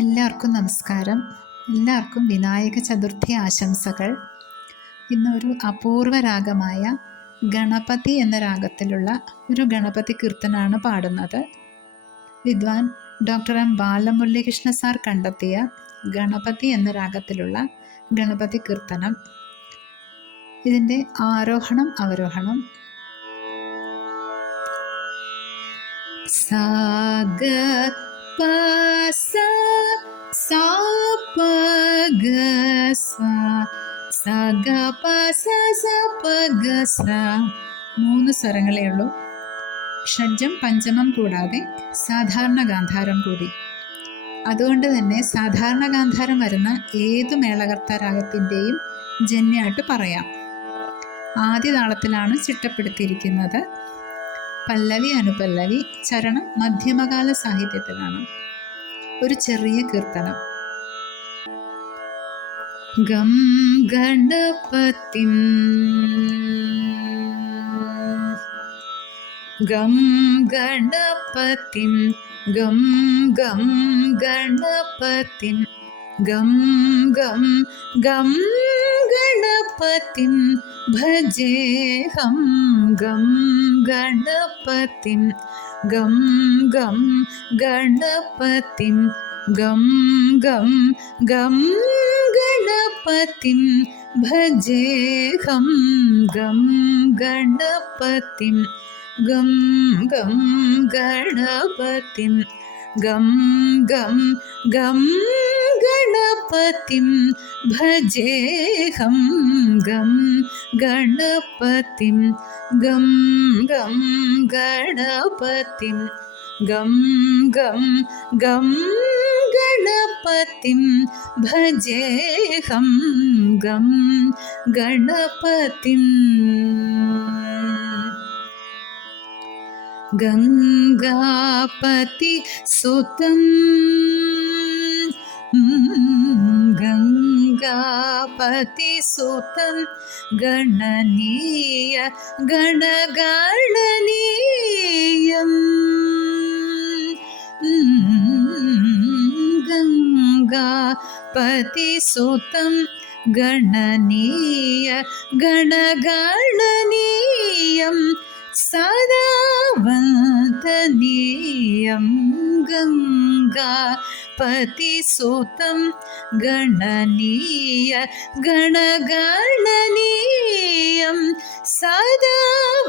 എല്ലാവർക്കും നമസ്കാരം. എല്ലാവർക്കും വിനായക ചതുർത്ഥി ആശംസകൾ. ഇന്നൊരു അപൂർവ രാഗമായ ഗണപതി എന്ന രാഗത്തിലുള്ള ഒരു ഗണപതി കീർത്തനാണ് പാടുന്നത്. വിദ്വാൻ ഡോക്ടർ എം ബാലമുരളീകൃഷ്ണ സാർ കണ്ടെത്തിയ ഗണപതി എന്ന രാഗത്തിലുള്ള ഗണപതി കീർത്തനം. ഇതിൻ്റെ ആരോഹണം അവരോഹണം. സാഗ പ സ സ പ ഗ സ സ ഗ പ സ സ പ ഗ സ. 3 സ്വരങ്ങളേ ഉള്ളൂ. ഷഡ്ജം പഞ്ചമം കൂടാതെ സാധാരണ ഗാന്ധാരം കൂടി. അതുകൊണ്ട് തന്നെ സാധാരണ ഗാന്ധാരം വരുന്ന ഏതു മേളകർത്ത രാഗത്തിൻ്റെയും ജന്യായിട്ട് പറയാം. ആദ്യ താളത്തിലാണ് ചിട്ടപ്പെടുത്തിയിരിക്കുന്നത്. പല്ലവി അനുപല്ലവി, ചരണം മധ്യമകാല സാഹിത്യത്തിലാണ്. ഒരു ചെറിയ കീർത്തനം. ഗം ഗണപതിം ഗം ഗണപതിം ഗം ഗം ഗണപതിം ഗം ഗം ഗം ഗണപതിം ഭജേഹം ഗം ഗണപതിം ഗം ഗം ഗണപതിം ഗം ഗം ഗം ഗണപതിം ഭജേഹം ഗം ഗണപതിം ഗം ഗം ഗണപതിം ഗം ഗം ഗം ഗണപതിം ഭജേഹം ഗം ഗണപതിം ഗം ഗം ഗണപതിം ഗം ഗം ഗം ഗണപതിം ഭജേഹം ഗം ഗണപതിം. ഗംഗാപതി സുതം ഗംഗാപതി സുതം ഗണനീയ ഗണഗണനീയം ഗംഗാപതി സുതം ഗണനീയ ഗണഗണനീയം സദാ വന്ദനീയം ഗംഗാപതി സുതം ഗണനീയ ഗണഗണനീയം സദാ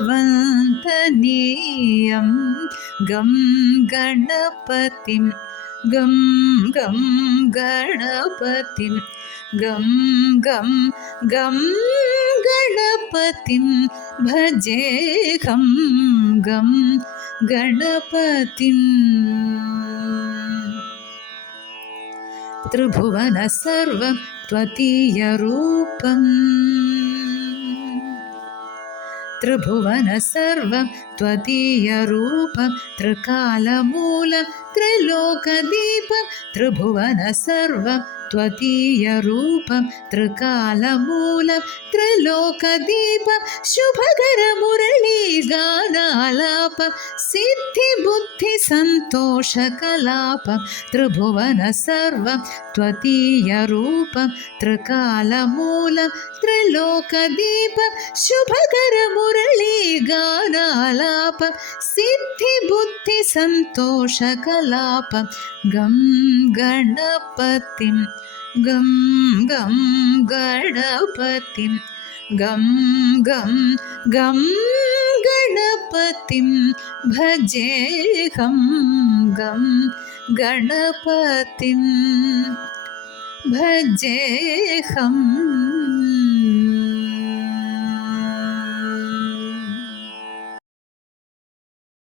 വന്ദനീയം ഗം ഗണപതിം ഗം ഗം ഗണപതിം ഗം ഗം ഗം ഗണപതിം ഭജേഹം ഗം ഗണപതിം. ത്രിഭുവന സർവം ത്വദീയ രൂപം ത്രിഭുവന സർവം ത്വദീയ രൂപം ത്രികാലമൂലം ത്രിലോകദീപം ത്രിഭുവന സർവം ത്വദീയ രൂപം ത്രികാലമൂലം ത്രിലോകദീപം ശുഭകര മുരളീഗാനാലാപം സിദ്ധിബുദ്ധി സന്തോഷകലാപം ത്രിഭുവന സർവം ത്വദീയ രൂപം ത്രികാലമൂലം ത്രിലോകദീപം ശുഭകര മുരളീഗാനാലാപം സിദ്ധിബുദ്ധി സന്തോഷകലാപം ഗം ഗണപതിം ഗം ഗം ഗണപതിം ഗം ഗം ഗം ഗണപതിം ഭജേഹം ഗം ഗണപതിം ഭജേഹം